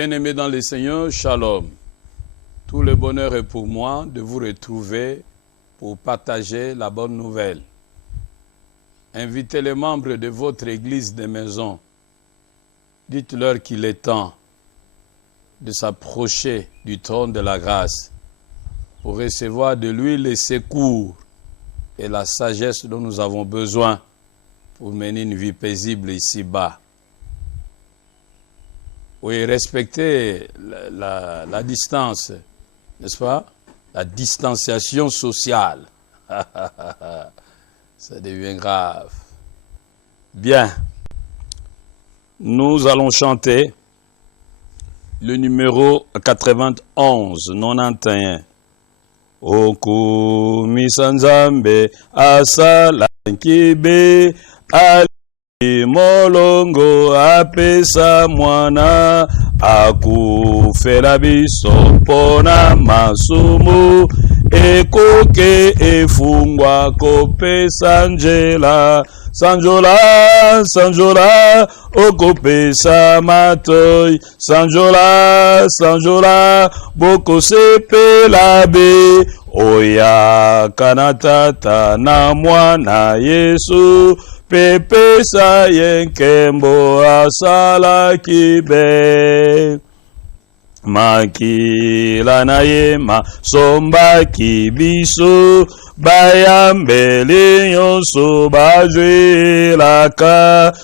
Bien-aimés dans le Seigneur, Shalom. Tout le bonheur est pour moi de vous retrouver pour partager la bonne nouvelle. Invitez les membres de votre église de maison. Dites-leur qu'il est temps de s'approcher du trône de la grâce pour recevoir de lui les secours et la sagesse dont nous avons besoin pour mener une vie paisible ici-bas. Oui, respecter la distance, n'est-ce pas? La distanciation sociale. Ça devient grave. Bien. Nous allons chanter le numéro 91, 91. Okumisa Nzambe asala nkibe molongo apesa mwana akufela biso mpona masumu ekoke efungwa kopesa njela sanjola sanjola okopesa matoi sanjola sanjola bokosepela be oya kana tata na mwana Yesu pepesa yenkembo asala kibe makila na ye masomba kibiso bayambeli nyonso bajwelaka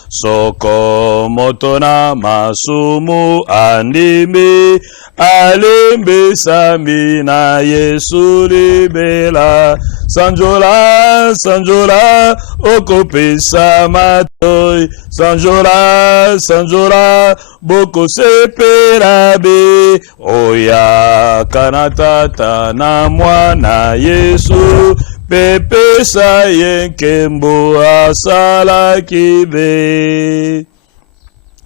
soko moto na masumu andimi alembesami na Yesu libela sanjola sanjola okopesa matoi sanjola sanjola bokosepela be oya kana tata na mwana Yesu pepesa yenkembo asala kibe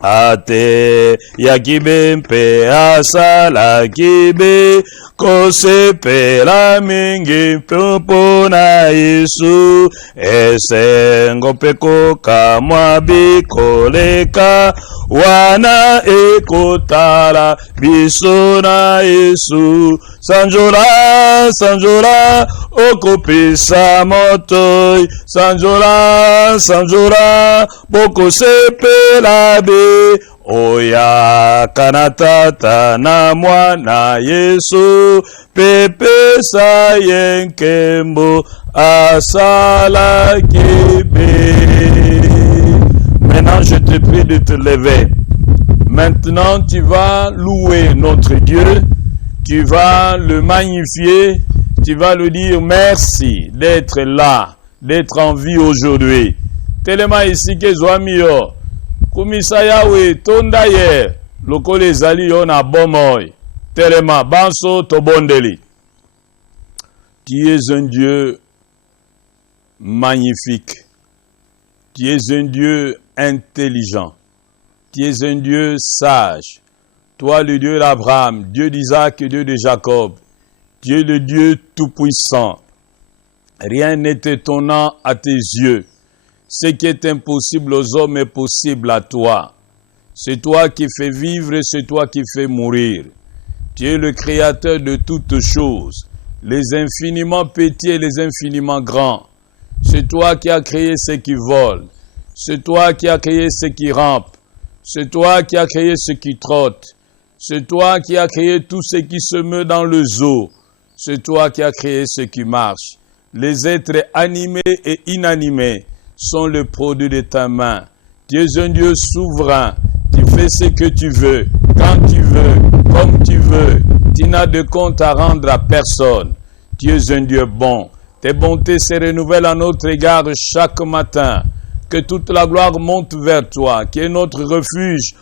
ate yakibe mpe asala kibe kosepela mingi mpona Yesu esengo mpe kokamwa bikoleka wana ekotala biso na Yesu sanjola sanjola okopesa motoi sanjola sanjola bokosepela be oya kana tata na mwana Yesu pepesa yenkembo asala kibe. Maintenant je te prie de te lever. Maintenant tu vas louer notre Dieu, tu vas le magnifier, tu vas lui dire merci d'être là, d'être en vie aujourd'hui. Tellement ici que Zoamio kumisa yawe tonda ye lokole ezali yo na bomoi telema banso tobondeli. Tu es un Dieu magnifique, tu es un Dieu intelligent, tu es un Dieu sage, toi le Dieu d'Abraham, Dieu d'Isaac et Dieu de Jacob, tu es le Dieu tout-puissant. Rien n'est étonnant à tes yeux. Ce qui est impossible aux hommes est possible à toi. C'est toi qui fais vivre et c'est toi qui fais mourir. Tu es le créateur de toutes choses, les infiniment petits et les infiniment grands. C'est toi qui as créé ceux qui volent. C'est toi qui as créé ceux qui rampent. C'est toi qui as créé ceux qui trottent. C'est toi qui as créé tous ceux qui se meuvent dans le zoo. C'est toi qui as créé ceux qui marchent. Les êtres animés et inanimés sont le produit de ta main. Tu es un Dieu souverain. Tu fais ce que tu veux, quand tu veux, comme tu veux. Tu n'as de compte à rendre à personne. Tu es un Dieu bon. Tes bontés se renouvellent à notre égard chaque matin. Que toute la gloire monte vers toi, qui est notre refuge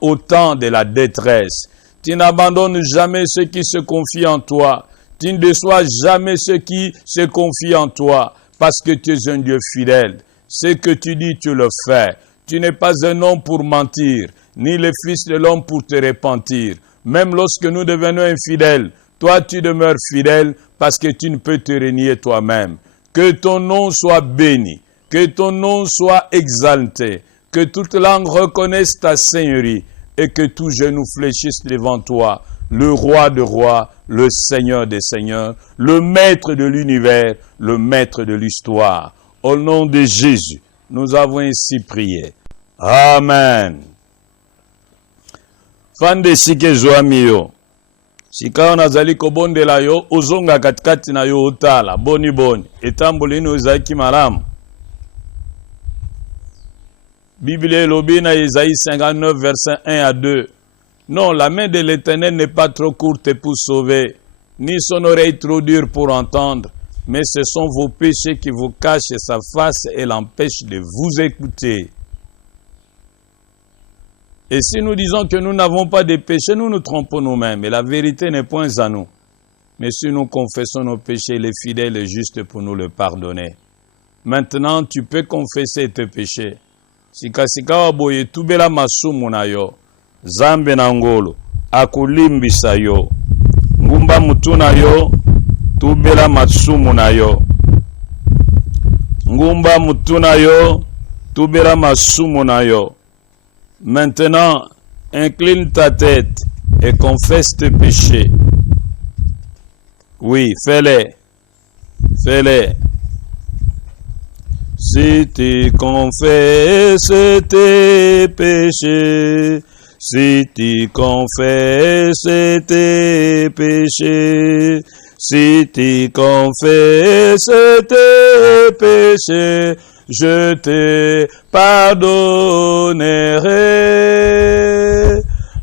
au temps de la détresse. Tu n'abandonnes jamais ceux qui se confient en toi. Tu ne déçois jamais ceux qui se confient en toi, parce que tu es un Dieu fidèle. Ce que tu dis, tu le fais. Tu n'es pas un homme pour mentir, ni le fils de l'homme pour te repentir. Même lorsque nous devenons infidèles, toi tu demeures fidèle parce que tu ne peux te renier toi-même. Que ton nom soit béni, que ton nom soit exalté, que toute langue reconnaisse ta Seigneurie et que tout genou fléchisse devant toi, le roi de rois, le Seigneur des seigneurs, le maître de l'univers, le maître de l'histoire. Au nom de Jésus, nous avons ainsi prié. Amen. Fande sike zoami yo. Sika onazali kobondela yo, ozonga katikati na yo otala, boni boni, etamboli no ezaki malamu. Bible elobi na Isaïe 59, verset 1 à 2. Non, la main de l'Éternel n'est pas trop courte pour sauver, ni son oreille trop dure pour entendre, mais ce sont vos péchés qui vous cachent sa face et l'empêchent de vous écouter. Et si nous disons que nous n'avons pas de péchés, nous nous trompons nous-mêmes, et la vérité n'est point à nous. Mais si nous confessons nos péchés, il est fidèle et juste pour nous le pardonner. Maintenant, tu peux confesser tes péchés. Sika sika waboye tubela masumu na yo, zambe na ngolo, akulimbisa yo. Ngumba mutu na yo, tubela masumu na yo. Ngumba mutu na yo, tubela masumu na yo. Maintenant, incline ta tête et confesse tes péchés. Oui, fais-les. Fais-les. Si tu confesses tes péchés, si tu confesses tes péchés, si tu confesses tes péchés, je te pardonnerai.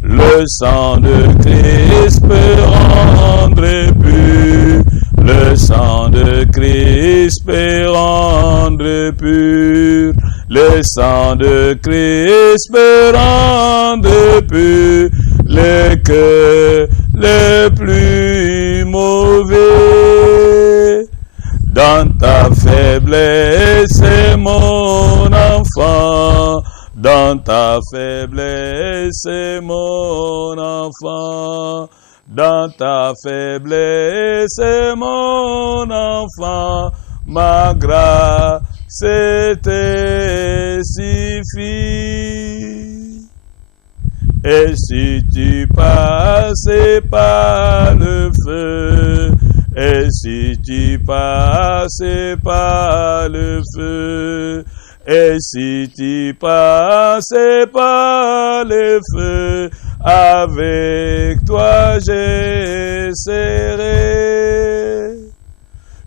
Le sang de Christ peut rendre pur. Le sang de Christ peut rendre pur. Le sang de Christ peut rendre pur. Le cœur le plus mauvais. Dans ta faiblesse, mon enfant. Dans ta faiblesse, mon enfant. Dans ta faiblesse, mon enfant, ma grâce te suffit. Et si tu passes par le feu, et si tu passes par le feu, et si tu passes par le feu, avec toi je serai.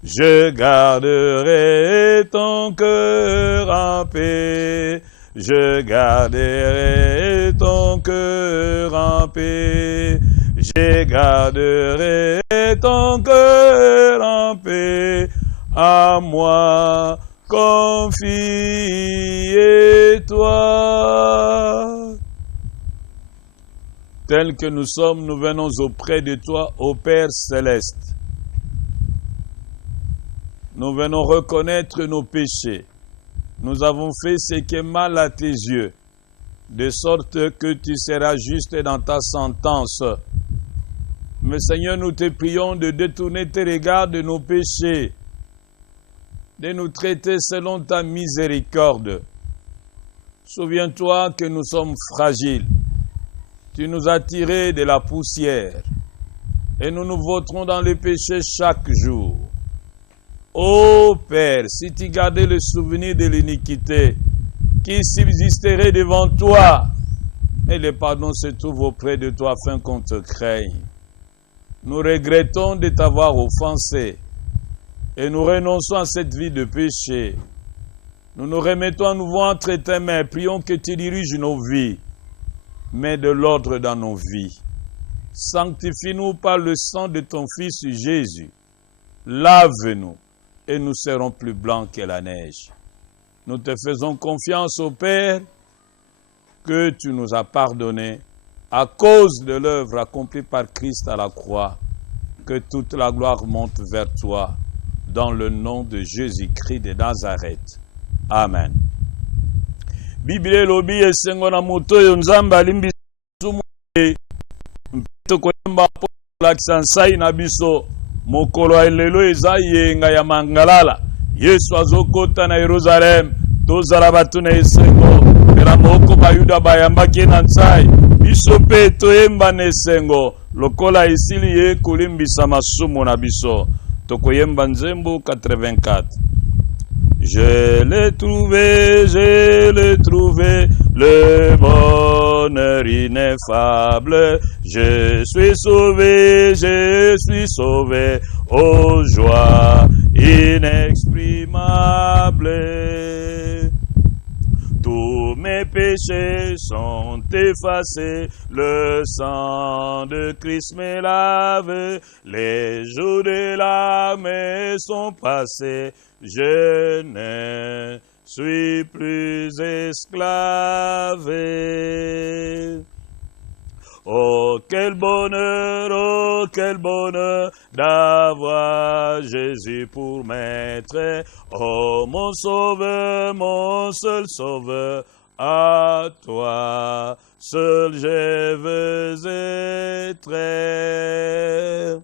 Je garderai ton cœur en paix. Je garderai ton cœur en paix. Je garderai ton cœur en paix. À moi, confie-toi. Tel que nous sommes, nous venons auprès de toi, ô Père céleste. Nous venons reconnaître nos péchés. Nous avons fait ce qui est mal à tes yeux, de sorte que tu seras juste dans ta sentence. Mais Seigneur, nous te prions de détourner tes regards de nos péchés, de nous traiter selon ta miséricorde. Souviens-toi que nous sommes fragiles. Tu nous as tirés de la poussière et nous nous vautrons dans le péché chaque jour. Ô Père, si tu gardais le souvenir de l'iniquité qui subsisterait devant toi, mais le pardon se trouve auprès de toi afin qu'on te craigne. Nous regrettons de t'avoir offensé et nous renonçons à cette vie de péché. Nous nous remettons à nouveau entre tes mains, prions que tu diriges nos vies. Mets de l'ordre dans nos vies. Sanctifie-nous par le sang de ton Fils Jésus. Lave-nous et nous serons plus blancs que la neige. Nous te faisons confiance au Père que tu nous as pardonné à cause de l'œuvre accomplie par Christ à la croix. Que toute la gloire monte vers toi dans le nom de Jésus-Christ de Nazareth. Amen. Biblia lobi esengo na moto yo nzambe alimbi sumu mpeto koyemba la kisansai na biso mokolo elelo eza yenga ya mangalala Yesu azokota na Yerusalem tozala batu na esengo pela moko bayuda bayambaki na nsai Biso pe toyemba nesengo lokola isili ye kolimbisa masumu na biso. Tokoyemba nzembo 84. Je l'ai trouvé, le bonheur ineffable. Je suis sauvé, aux joies inexprimables. Tous mes péchés sont effacés, le sang de Christ me lave, les jours de l'âme sont passés, je ne suis plus esclave. Oh, quel bonheur d'avoir Jésus pour maître. Oh, mon sauveur, mon seul sauveur, à toi seul je veux être.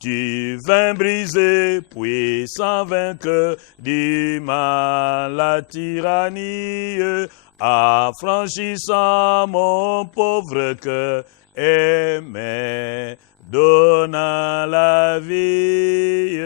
Tu viens briser, puissant vainqueur du mal, la tyrannie, affranchissant mon pauvre cœur, aimé, donnant la vie.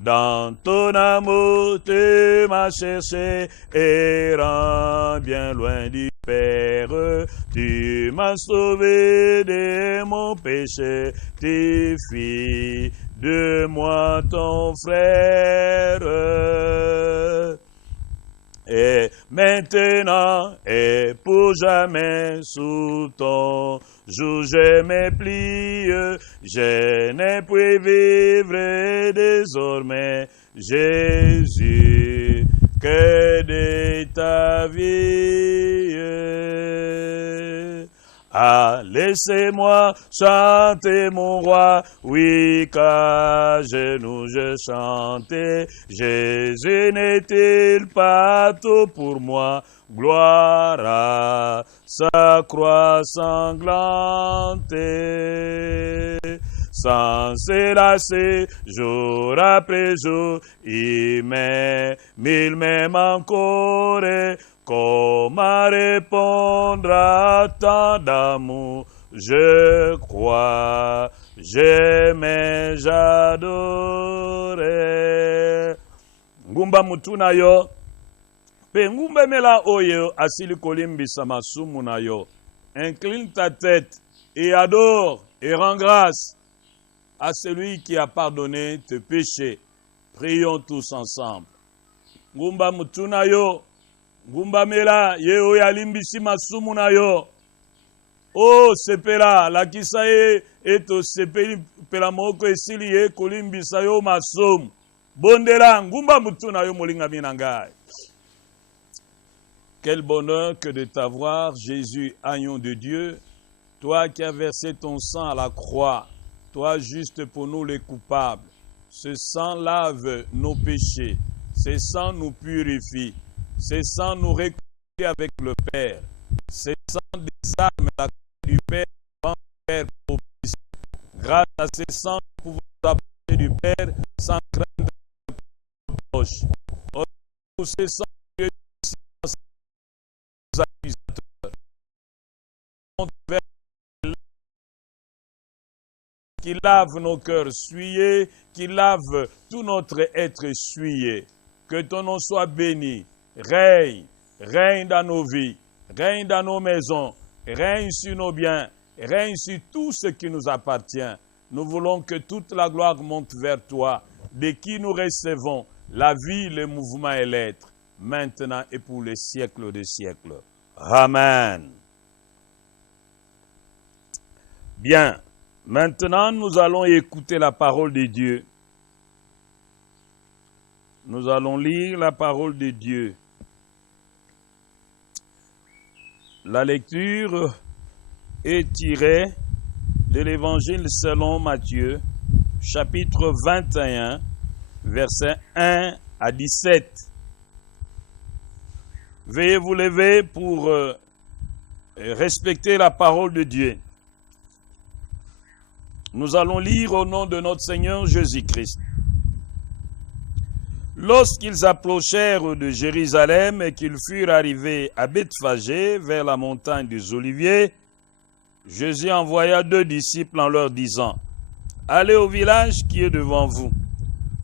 Dans ton amour, tu m'as cherché, errant bien loin du Père. Tu m'as sauvé de mon péché, tu fis de moi ton frère. Et maintenant et pour jamais sous ton joug je me plie, je n'ai pu vivre désormais, Jésus, que de ta vie. Ah, laissez-moi chanter mon roi, oui, qu'à genoux je chantais. Jésus n'est-il pas tout pour moi? Gloire à sa croix sanglante. Sans se lasser, jour après jour, il m'aime encore. Comment répondre à tant d'amour? Je crois, j'aime, j'adore. Ngumba mutuna yo, pe ngumba mela oyo asili kolimbisa masumu na yo. Incline ta tête et adore et rends grâce à celui qui a pardonné tes péchés. Prions tous ensemble. Ngumba mutuna yo, ngumba mela ye oyo alimbisi masumu na yo. Oh, sepela, la kisa ye eto sepeli pela moko esili ye kolimbisa yo masumu. Bondela, ngumba mutuna yo molinga minangai. Quel bonheur que de t'avoir, Jésus, agneau de Dieu, toi qui as versé ton sang à la croix, toi juste pour nous les coupables. Ce sang lave nos péchés, ce sang nous purifie, ce sang nous réconcilie avec le Père, ce sang désarme la colère du Père devant le Père propice. Grâce à ce sang, nous pouvons nous approcher du Père sans craindre de proche. Pour ce sang, Dieu accusateurs, qui lave nos cœurs souillés, qui lave tout notre être souillé. Que ton nom soit béni. Règne dans nos vies, règne dans nos maisons, règne sur nos biens, règne sur tout ce qui nous appartient. Nous voulons que toute la gloire monte vers toi, de qui nous recevons la vie, le mouvement et l'être, maintenant et pour les siècles des siècles. Amen. Bien, maintenant nous allons écouter la parole de Dieu. Nous allons lire la parole de Dieu. La lecture est tirée de l'Évangile selon Matthieu, chapitre 21, versets 1 à 17. Veuillez vous lever pour respecter la parole de Dieu. Nous allons lire au nom de notre Seigneur Jésus-Christ. Lorsqu'ils approchèrent de Jérusalem et qu'ils furent arrivés à Bethphagée, vers la montagne des Oliviers, Jésus envoya 2 disciples en leur disant, « Allez au village qui est devant vous.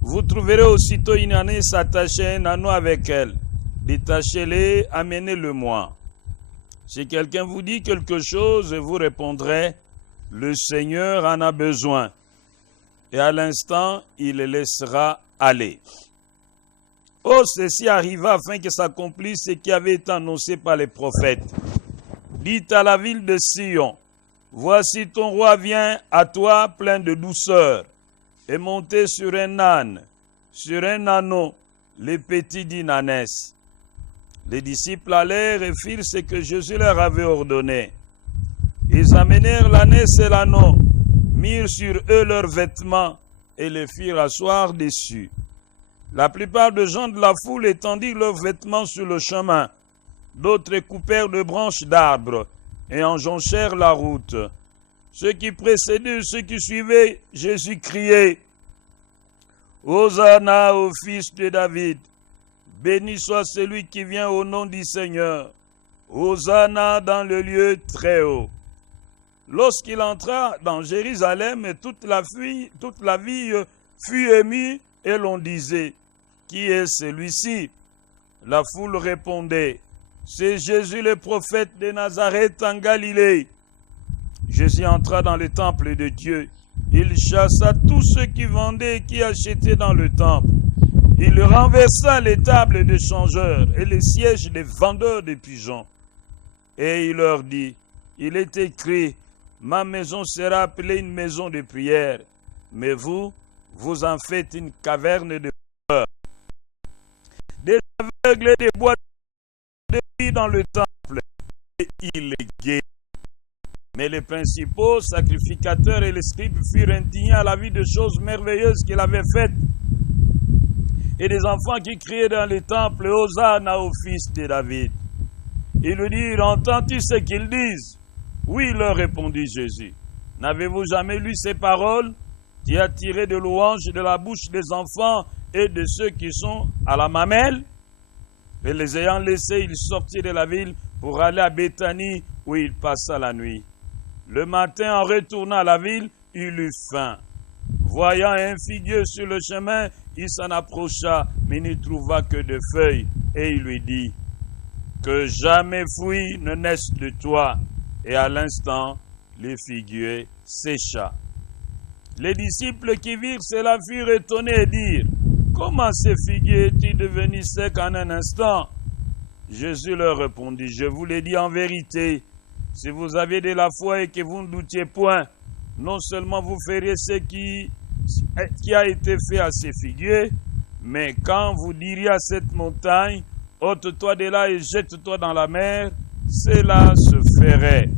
Vous trouverez aussitôt une ânesse attachée, un anneau avec elle. Détachez-les, amenez-le-moi. Si quelqu'un vous dit quelque chose, vous répondrez, « Le Seigneur en a besoin. » Et à l'instant, il les laissera aller. Oh, ceci arriva afin que s'accomplisse ce qui avait été annoncé par les prophètes. Dites à la ville de Sion, voici ton roi vient à toi plein de douceur, et monté sur un âne, sur un âneau, les petits d'une ânesse. Les disciples allèrent et firent ce que Jésus leur avait ordonné. Ils amenèrent l'ânesse et l'anneau, mirent sur eux leurs vêtements et les firent asseoir dessus. La plupart des gens de la foule étendirent leurs vêtements sur le chemin. D'autres coupèrent de branches d'arbres et enjonchèrent la route. Ceux qui précédaient, ceux qui suivaient, Jésus criait, « Hosanna au fils de David, béni soit celui qui vient au nom du Seigneur, Hosanna dans le lieu très haut. » Lorsqu'il entra dans Jérusalem, toute la ville fut émue et l'on disait, « Qui est celui-ci » La foule répondait, « C'est Jésus le prophète de Nazareth en Galilée. » Jésus entra dans le temple de Dieu. Il chassa tous ceux qui vendaient et qui achetaient dans le temple. Il renversa les tables des changeurs et les sièges des vendeurs de pigeons. Et il leur dit, « Il est écrit, ma maison sera appelée une maison de prière, mais vous, vous en faites une caverne de peur. » Des aveugles et des bois de vie dans le temple, et il les guérit. Mais les principaux sacrificateurs et les scribes furent indignés à la vue des choses merveilleuses qu'il avait faites. Et des enfants qui criaient dans les temples, Hosanna au fils de David. Ils lui dirent, entends-tu ce qu'ils disent? Oui, leur répondit Jésus. N'avez-vous jamais lu ces paroles? Tu as tiré de louanges de la bouche des enfants et de ceux qui sont à la mamelle? Et les ayant laissés, il sortit de la ville pour aller à Béthanie où il passa la nuit. Le matin, en retournant à la ville, il eut faim. Voyant un figuier sur le chemin, il s'en approcha, mais n'y trouva que de feuilles. Et il lui dit, « Que jamais fruit ne naisse de toi. » Et à l'instant, le figuier sécha. Les disciples qui virent cela furent étonnés et dirent, « Comment ce figuier est-il devenu sec en un instant ?» Jésus leur répondit, « Je vous l'ai dit en vérité, si vous aviez de la foi et que vous ne doutiez point, non seulement vous feriez ce qui a été fait à ces figuiers, mais quand vous diriez à cette montagne, ôte-toi de là et jette-toi dans la mer, cela se ferait.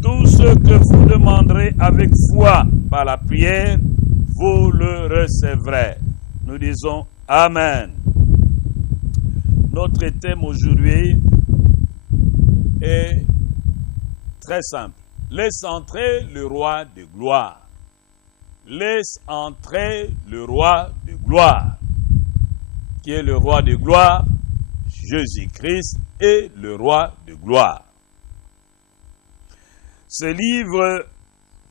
Tout ce que vous demanderez avec foi par la prière, vous le recevrez. » Nous disons Amen. Notre thème aujourd'hui est très simple. Laisse entrer le roi de gloire. Laisse entrer le roi de gloire. Qui est le roi de gloire? Jésus-Christ est le roi de gloire. Ce livre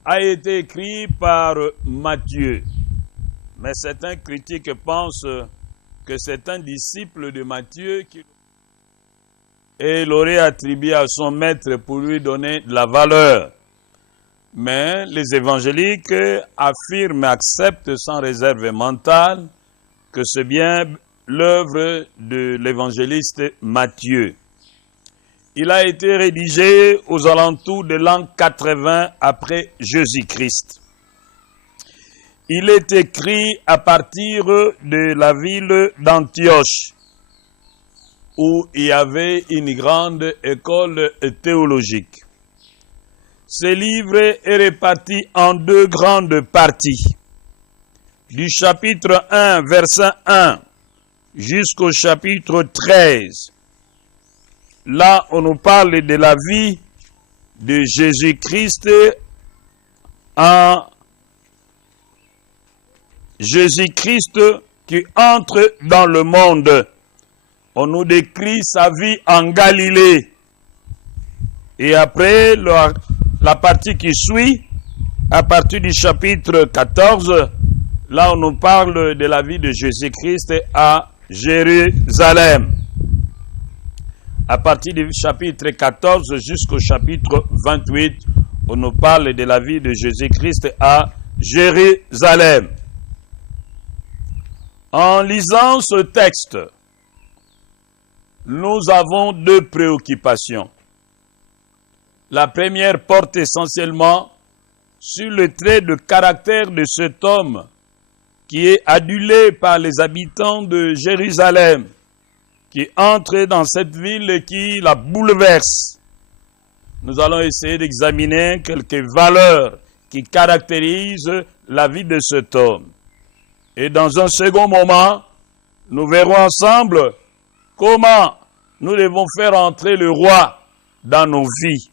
a été écrit par Matthieu, mais certains critiques pensent que c'est un disciple de Matthieu et l'aurait attribué à son maître pour lui donner de la valeur. Mais les évangéliques affirment et acceptent sans réserve mentale que c'est bien l'œuvre de l'évangéliste Matthieu. Il a été rédigé aux alentours de l'an 80 après Jésus-Christ. Il est écrit à partir de la ville d'Antioche, où il y avait une grande école théologique. Ce livre est réparti en 2 grandes parties. Du chapitre 1, verset 1, jusqu'au chapitre 13. Là, on nous parle de la vie de Jésus-Christ qui entre dans le monde. On nous décrit sa vie en Galilée. Et après, la partie qui suit, à partir du chapitre 14, là on nous parle de la vie de Jésus-Christ à Jérusalem. À partir du chapitre 14 jusqu'au chapitre 28, on nous parle de la vie de Jésus-Christ à Jérusalem. En lisant ce texte, nous avons deux préoccupations. La première porte essentiellement sur le trait de caractère de cet homme qui est adulé par les habitants de Jérusalem, qui entre dans cette ville et qui la bouleverse. Nous allons essayer d'examiner quelques valeurs qui caractérisent la vie de cet homme. Et dans un second moment, nous verrons ensemble comment nous devons faire entrer le roi dans nos vies.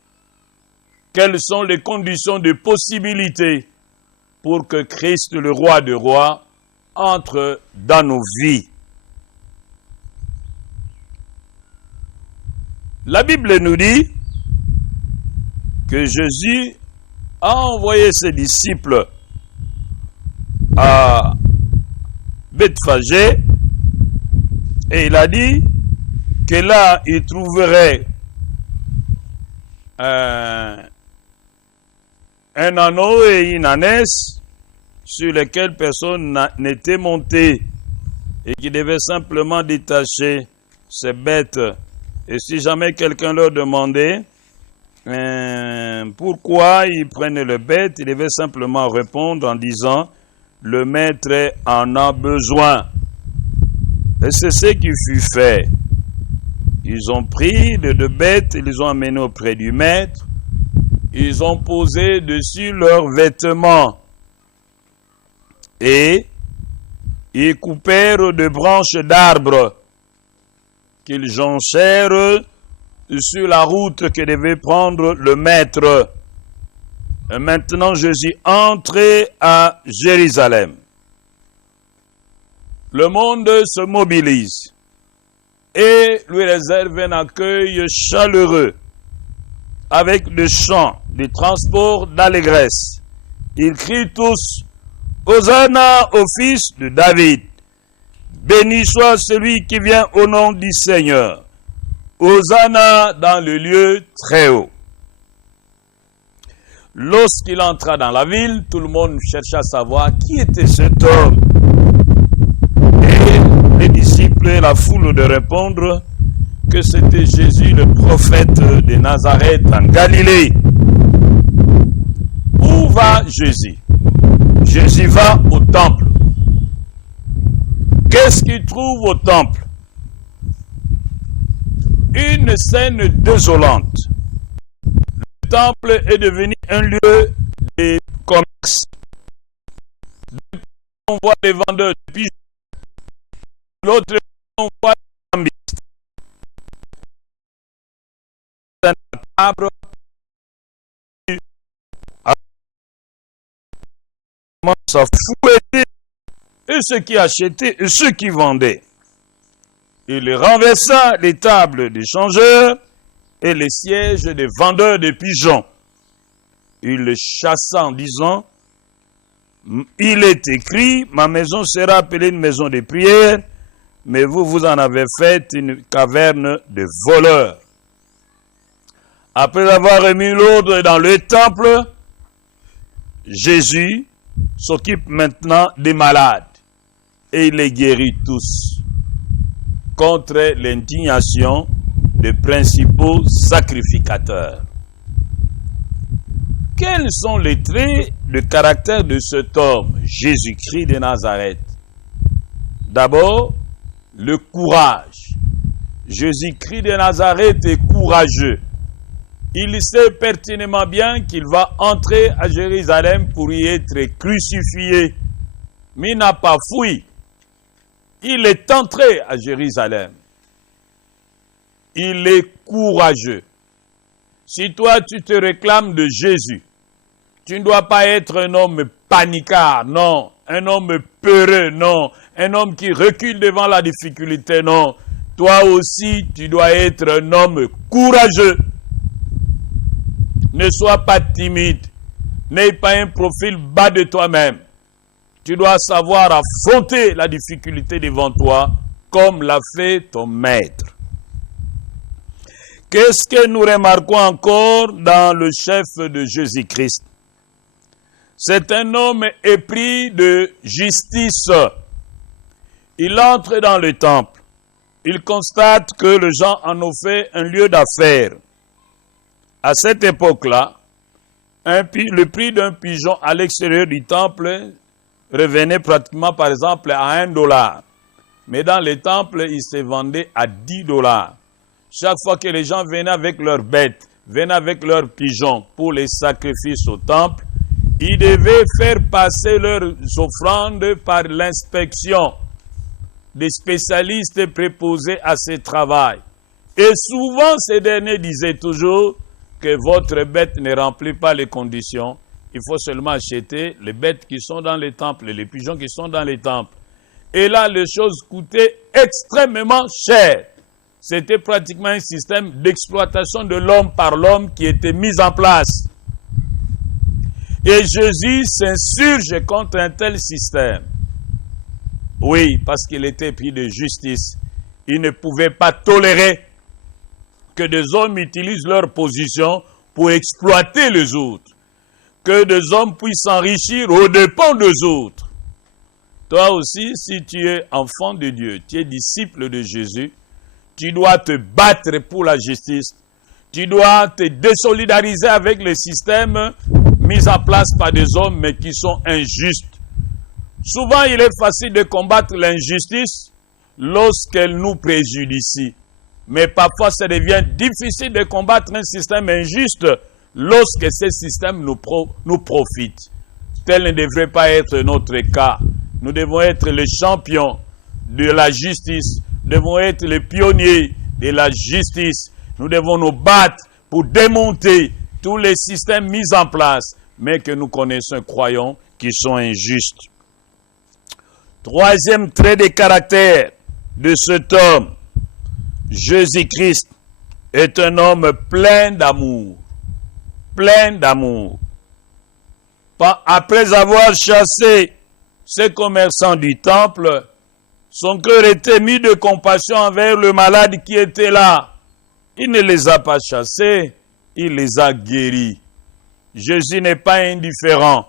Quelles sont les conditions de possibilité pour que Christ, le roi des rois, entre dans nos vies. La Bible nous dit que Jésus a envoyé ses disciples à Bethphagée et il a dit que là, il trouverait un anneau et une ânesse sur lesquels personne n'était monté et qui devait simplement détacher ces bêtes. Et si jamais quelqu'un leur demandait pourquoi ils prenaient les bêtes, ils devaient simplement répondre en disant « Le maître en a besoin ». Et c'est ce qui fut fait. Ils ont pris les deux bêtes, ils les ont amenées auprès du maître. Ils ont posé dessus leurs vêtements et ils coupèrent de branches d'arbres qu'ils jonchèrent sur la route que devait prendre le maître. Et maintenant, Jésus entrait à Jérusalem. Le monde se mobilise et lui réserve un accueil chaleureux avec des chants, des transports d'allégresse. Ils crient tous « Hosanna au fils de David ! Béni soit celui qui vient au nom du Seigneur ! Hosanna dans le lieu très haut !» Lorsqu'il entra dans la ville, tout le monde chercha à savoir qui était cet homme. Et les disciples et la foule de répondre que c'était Jésus, le prophète de Nazareth en Galilée. Où va Jésus? Jésus va au temple. Qu'est-ce qu'il trouve au temple? Une scène désolante. Le temple est devenu un lieu de commerce. On voit les vendeurs de pigeons. L'autre, on voit les cambistes. Commence à fouetter et ceux qui achetaient et ceux qui vendaient. Il renversa les tables des changeurs et les sièges des vendeurs de pigeons. Il les chassa en disant « Il est écrit, ma maison sera appelée une maison de prière, mais vous en avez fait une caverne de voleurs. » Après avoir remis l'ordre dans le temple, Jésus s'occupe maintenant des malades et il les guérit tous contre l'indignation des principaux sacrificateurs. Quels sont les traits de caractère de cet homme, Jésus-Christ de Nazareth? D'abord, le courage. Jésus-Christ de Nazareth est courageux. Il sait pertinemment bien qu'il va entrer à Jérusalem pour y être crucifié. Mais il n'a pas fui. Il est entré à Jérusalem. Il est courageux. Si toi tu te réclames de Jésus, tu ne dois pas être un homme panicard, non, un homme peureux, non. Un homme qui recule devant la difficulté, non. Toi aussi, tu dois être un homme courageux. Ne sois pas timide. N'aie pas un profil bas de toi-même. Tu dois savoir affronter la difficulté devant toi, comme l'a fait ton maître. Qu'est-ce que nous remarquons encore dans le chef de Jésus-Christ? C'est un homme épris de justice. Il entre dans le temple. Il constate que les gens en ont fait un lieu d'affaires. À cette époque-là, le prix d'un pigeon à l'extérieur du temple revenait pratiquement, par exemple, à $1. Mais dans les temples, il se vendait à $10. Chaque fois que les gens venaient avec leurs bêtes, venaient avec leurs pigeons pour les sacrifices au temple, ils devaient faire passer leurs offrandes par l'inspection des spécialistes préposés à ce travail. Et souvent, ces derniers disaient toujours que votre bête ne remplit pas les conditions. Il faut seulement acheter les bêtes qui sont dans les temples, les pigeons qui sont dans les temples. Et là, les choses coûtaient extrêmement cher. C'était pratiquement un système d'exploitation de l'homme par l'homme qui était mis en place. Et Jésus s'insurge contre un tel système. Oui, parce qu'il était pris de justice. Il ne pouvait pas tolérer que des hommes utilisent leur position pour exploiter les autres. Que des hommes puissent s'enrichir aux dépens des autres. Toi aussi, si tu es enfant de Dieu, tu es disciple de Jésus, tu dois te battre pour la justice. Tu dois te désolidariser avec le système mis en place par des hommes mais qui sont injustes. Souvent, il est facile de combattre l'injustice lorsqu'elle nous préjudicie. Mais parfois, ça devient difficile de combattre un système injuste lorsque ce système nous profite. Tel ne devrait pas être notre cas. Nous devons être les champions de la justice. Nous devons être les pionniers de la justice. Nous devons nous battre pour démonter tous les systèmes mis en place, mais que nous connaissons, croyons, qui sont injustes. Troisième trait de caractère de cet homme, Jésus-Christ est un homme plein d'amour. Plein d'amour. Après avoir chassé ces commerçants du temple, son cœur était mis de compassion envers le malade qui était là. Il ne les a pas chassés, il les a guéris. Jésus n'est pas indifférent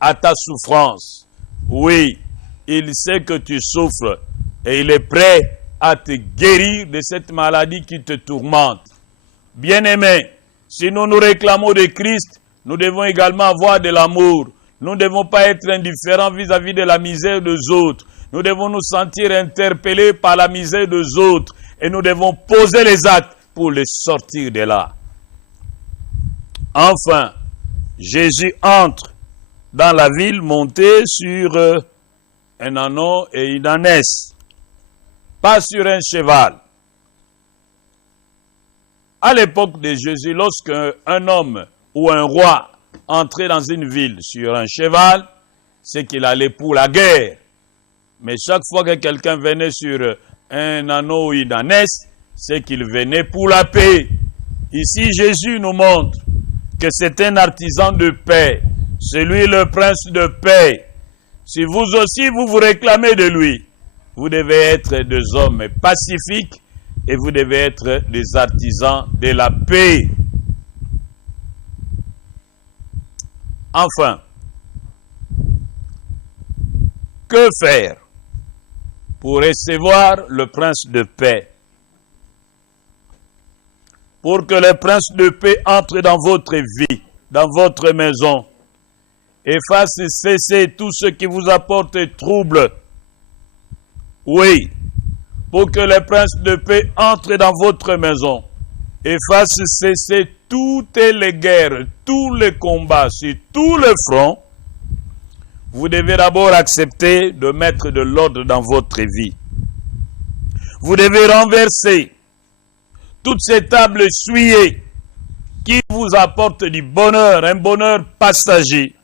à ta souffrance. Oui, il sait que tu souffres et il est prêt à te guérir de cette maladie qui te tourmente. Bien-aimés, si nous nous réclamons de Christ, nous devons également avoir de l'amour. Nous ne devons pas être indifférents vis-à-vis de la misère des autres. Nous devons nous sentir interpellés par la misère des autres et nous devons poser les actes pour les sortir de là. Enfin, Jésus entre dans la ville monté sur un âneau et une ânesse, pas sur un cheval. À l'époque de Jésus, lorsque un homme ou un roi entrait dans une ville sur un cheval, c'est qu'il allait pour la guerre. Mais chaque fois que quelqu'un venait sur un âneau ou une ânesse, c'est qu'il venait pour la paix. Ici, Jésus nous montre que c'est un artisan de paix, c'est lui le prince de paix. Si vous aussi, vous vous réclamez de lui, vous devez être des hommes pacifiques et vous devez être des artisans de la paix. Enfin, que faire pour recevoir le prince de paix? Pour que le prince de paix entre dans votre vie, dans votre maison, et fasse cesser tout ce qui vous apporte trouble. Oui, pour que le prince de paix entre dans votre maison et fasse cesser toutes les guerres, tous les combats sur tous les fronts, vous devez d'abord accepter de mettre de l'ordre dans votre vie. Vous devez renverser toutes ces tables souillées qui vous apportent du bonheur, un bonheur passager.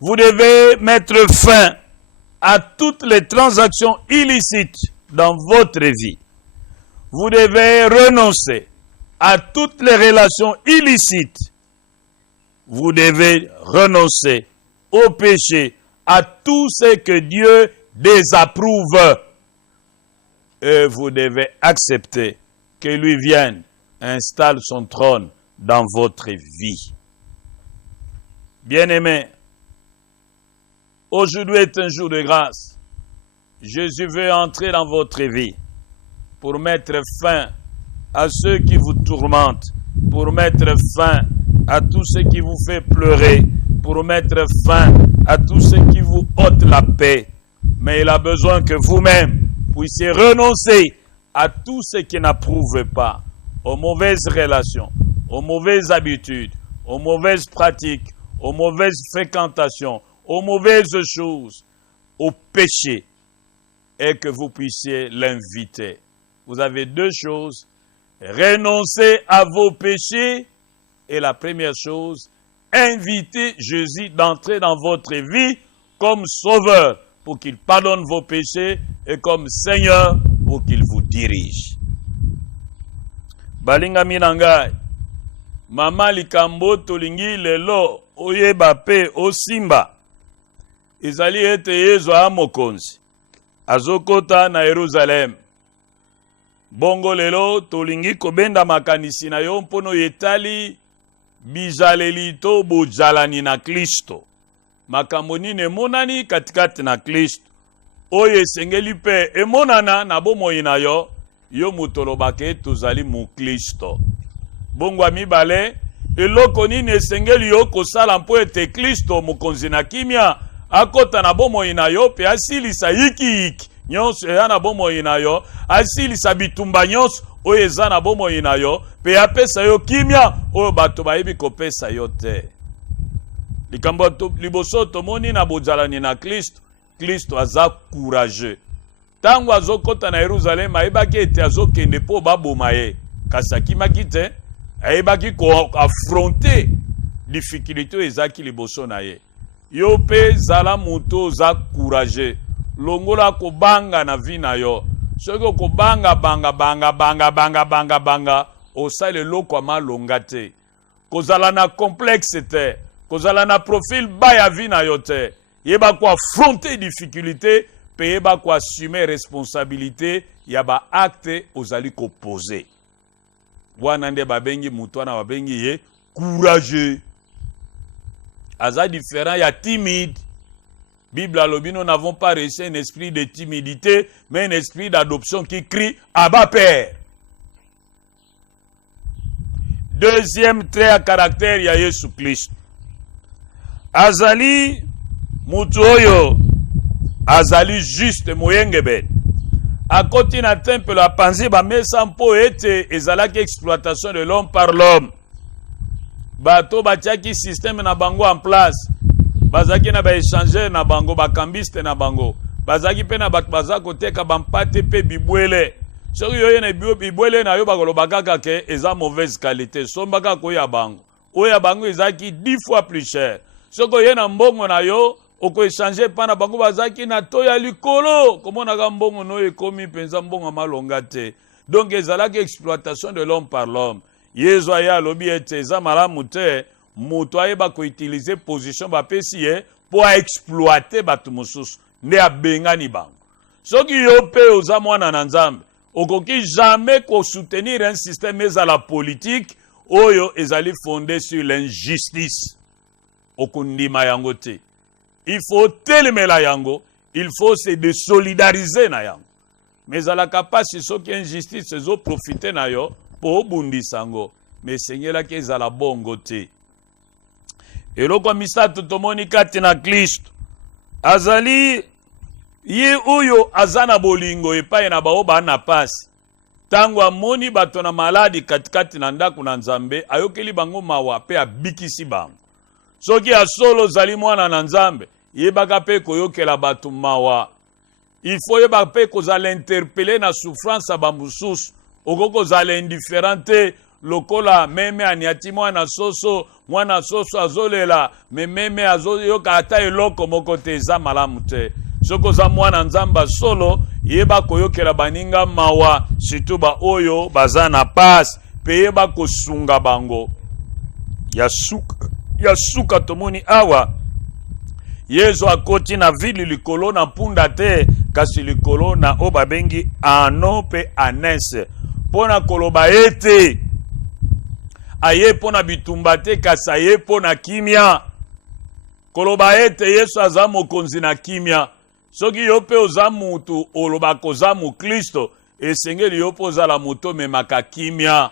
Vous devez mettre fin à toutes les transactions illicites dans votre vie. Vous devez renoncer à toutes les relations illicites. Vous devez renoncer au péché, à tout ce que Dieu désapprouve. Et vous devez accepter que lui vienne, installe son trône dans votre vie. Bien-aimés, aujourd'hui est un jour de grâce. Jésus veut entrer dans votre vie pour mettre fin à ceux qui vous tourmentent, pour mettre fin à tout ce qui vous fait pleurer, pour mettre fin à tout ce qui vous ôte la paix. Mais il a besoin que vous-même puissiez renoncer à tout ce qui n'approuve pas, aux mauvaises relations, aux mauvaises habitudes, aux mauvaises pratiques, aux mauvaises fréquentations, aux mauvaises choses, au péché, et que vous puissiez l'inviter. Vous avez deux choses: renoncer à vos péchés, et la première chose, inviter Jésus d'entrer dans votre vie comme sauveur, pour qu'il pardonne vos péchés, et comme Seigneur, pour qu'il vous dirige. Balinga minangai, mama likambo tolingi lelo oyeba pe osimba. Ezali ete Yesu amokonzi azokota na Yerusalem. Bongo lelo tolingi kobenda makanisi na yo mpono yetali bizaleli to bojalani na Kristo. Makambo nini emonani katikati na Kristo. Oyo esengeli pe emonana na bomoi na yo, yo mutolobake tozali mu Kristo. Bongo mibale, eloko nini esengeli yo kosala mpo ete Kristo mokonzi na kimia akota na bomoi na yo pe asilisa yiki nyonso ya na bomoi na yo, asilisa bitumba nyonso oyo eza na bomoi na yo pe apesa yo kimia oyo bato bayebi kopesa yo te. Likambo liboso tomoni na bojalani na Kristo, Kristo aza courageux. Tango azokota na Yerusalem ayebaki ete azokende po baboma ye, kasi akimaki te, ayebaki ko affronter difficulté ezaki liboso na ye. Yo pe zala muto za courageux, longola ko banga na vi na yo. Soki ko banga banga osale loko malonga te. Kozala na complexe te, kozala na profil baya vi na yo te. Yeba ko affronter difficulté, pe yeba ko assumer responsabilité, yaba acte ozali ko poser. Wana nde babengi mutu wana babengi ye courageux. Aza différent ya timide. Bible alobi, nous n'avons pas reçu un esprit de timidité, mais un esprit d'adoption qui crie Abba Père. Deuxième trait à caractère ya Yesu Christ. Azali mutu oyo azali juste moyengebet. Akoti na temple la panzi ba mesa mpo ete ezalaki exploitation de l'homme par l'homme. Bato batiaki système na bango en place. Bazaki na ba échanger na bango, ba cambiste na bango. Bazaki pe na bato bazako teka bampate pe bibwele. Soki yo yene bibwele na yo bakoloba kaka ke eza mauvaise qualité. Sombaka ko ya bango. Oya bango ezaki 10 fois plus cher. Soko yena mbongo na yo oko échanger pa na bango bazaki na to ya likolo. Komona ka mbongo no ekomi penza mbongo malonga te. Donc ezalaki exploitation de l'homme par l'homme. Yesu aya lobi ete eza malamu te mutu ayeba ko utiliser position bapesi ye po exploiter batu mosusu nde abengani bango. Soki yo pe oza mwana na Nzambe okoki jamais ko soutenir un système ezala politique oyo ezali fondé sur l'injustice. Okundima yango te. Il faut telemela yango, il faut se désolidariser na yango. Mais à la capacité soki injustice ezo profiter na yo po bundisango, mais sengela ke ezala bongo te. Eloko misato tomoni kati na Kristo azali ye oyo azana bolingo epai na bao bana pasi. Tango amoni bato na maladi katikati na ndako na Nzambe ayokeli bango mawa pe abikisi bango. Soki asolo zali mwana na Nzambe yebaka pe koyokela bato mawa. Il faut yeba pe kozala interpeller na souffrance ya bamususu. Okoko zala indifférente lokola meme aniati mwana soso azolela me meme azoyoka ata eloko moko te eza malamu te. Soki oza mwana nzamba solo yeba koyokela baninga mawa surtout ba oyo baza na passe pe yeba kosunga bango ya suka tomoni awa Yesu akoti na vili likolo na mpunda te kasi likolo na o babengi ano pe anese pona koloba ete aye pona bitumba te kasi aye pona kimia koloba ete Yesu aza mokonzi na kimia. Soki yo pe oza mutu oloba koza mu Kristo esengeli yo pe ozala moto memaka kimia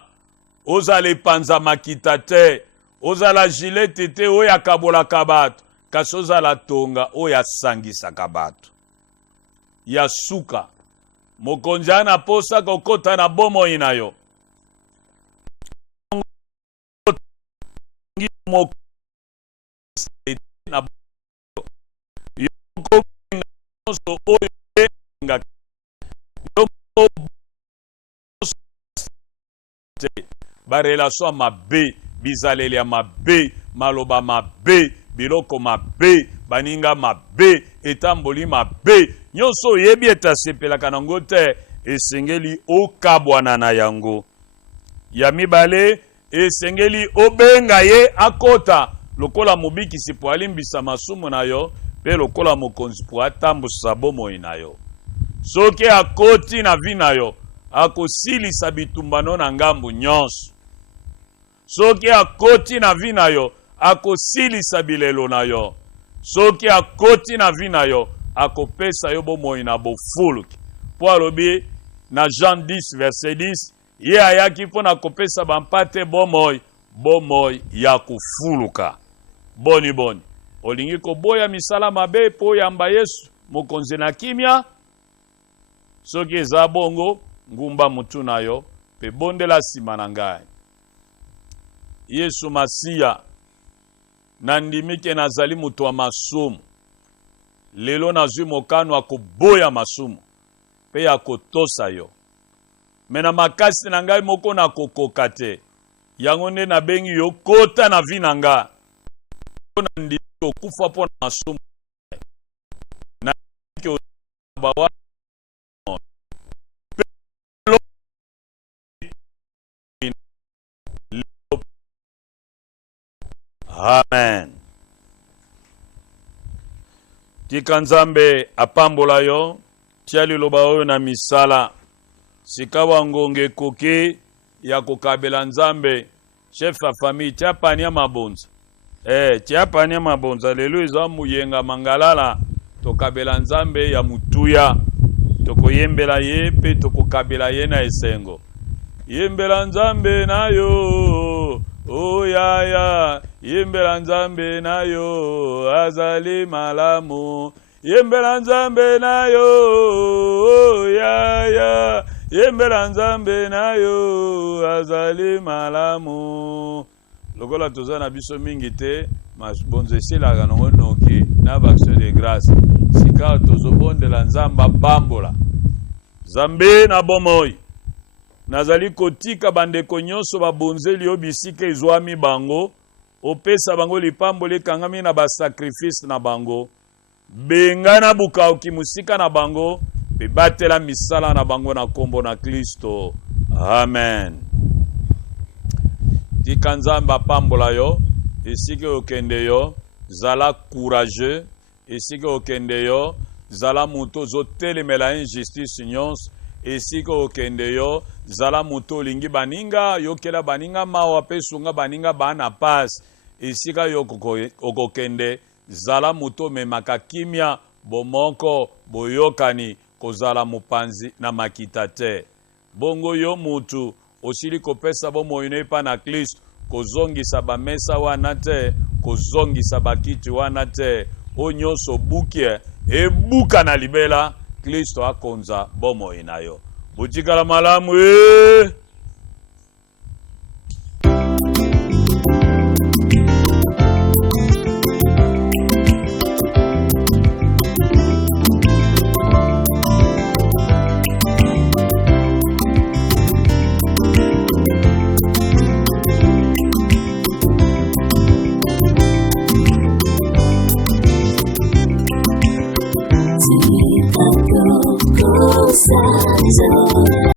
ozala epanza makita te ozala jilete te oyo akabolaka bato kasi ozala tonga oyo asangisaka bato ya suka. Mokonzi ana posa kokota na bomoi na yo barelation mabe bizaleli ya mabe maloba mabe biloko mabe baninga mabe etamboli mabe nyonso oyebi etasepelaka nango te esengeli okabwana na yango. Ya mibale esengeli obenga ye akota lokola mobikisi po alimbisa masumu na yo pe lokola mokonzi po atambusa bomoi na yo. Soki akoti na vi na yo akosilisa bitumbano na ngambu nyonso. Soki akoti na vi na yo akosilisa bilelo na yo. Soki akoti na vi na yo akopesa yo bomoi na bofuluki. Po alobi na Jean 10 verset 10 ye ayaki mpona kopesa bampate bomoi ya kufuluka. Boni olingi koboya misala mabe po oyamba Yesu mokonzi na kimia. Soki eza bongo ngumba mutu na yo pe bondela nsima na ngai. Yesu Masiya nandimike nazali mutu wa masumu lelo nazwi mokano akoboya masumu pe ya kotosa yo mena makasi na ngai moko na kokoka te yango nde nabengi yo kota na vi na ngai nandimike okufa mpo na masumu nandimike bawa Amen. Tika Nzambe apambola yo tia liloba oyo na misala sika wangonge koke ya kokabela Nzambe chef ya famille tia pania mabonza tia pania mabonza lelo eza muyenga mangalala tokabela Nzambe ya mutuya tokoyembela ye pe tokokabela ye na esengo yembela Nzambe nayo oh ya yembela Nzambe nayo azali malamu yembela Nzambe nayo oh ya yembela Nzambe nayo azali malamu. Lokola toza na biso mingi te bonzo esilaka nango noki na baction de grâce sika tozobondela Nzamba bambola Nzambe na bomoi. Nazali kotika bandeko nyonso babonzeli yo bisika ezwami bango opesa bango lipambo lekangami na basakrifisi na bango benga na bukauki musika na bango pe batela misala na bango na kombo na Kristo. Amen. Tika Nzamba pambola yo esika okende yo zala courageux esika okende yo zala muto zotelemela injustice nyonso esika okende yo zala muto olingi baninga yokela baninga mawa pe sunga baninga bana passe esika yo okokende zala muto memaka kimia bomoko boyokani kozala mupanzi na makita te. Bongo yo mutu osili kopesa bomoi nepa na Kristo kozongisa bamesa wana te kozongisa bakiti wana te onyoso bukie ebuka na libela Kristo akonza bomoi na yo. Butikala malamu sage.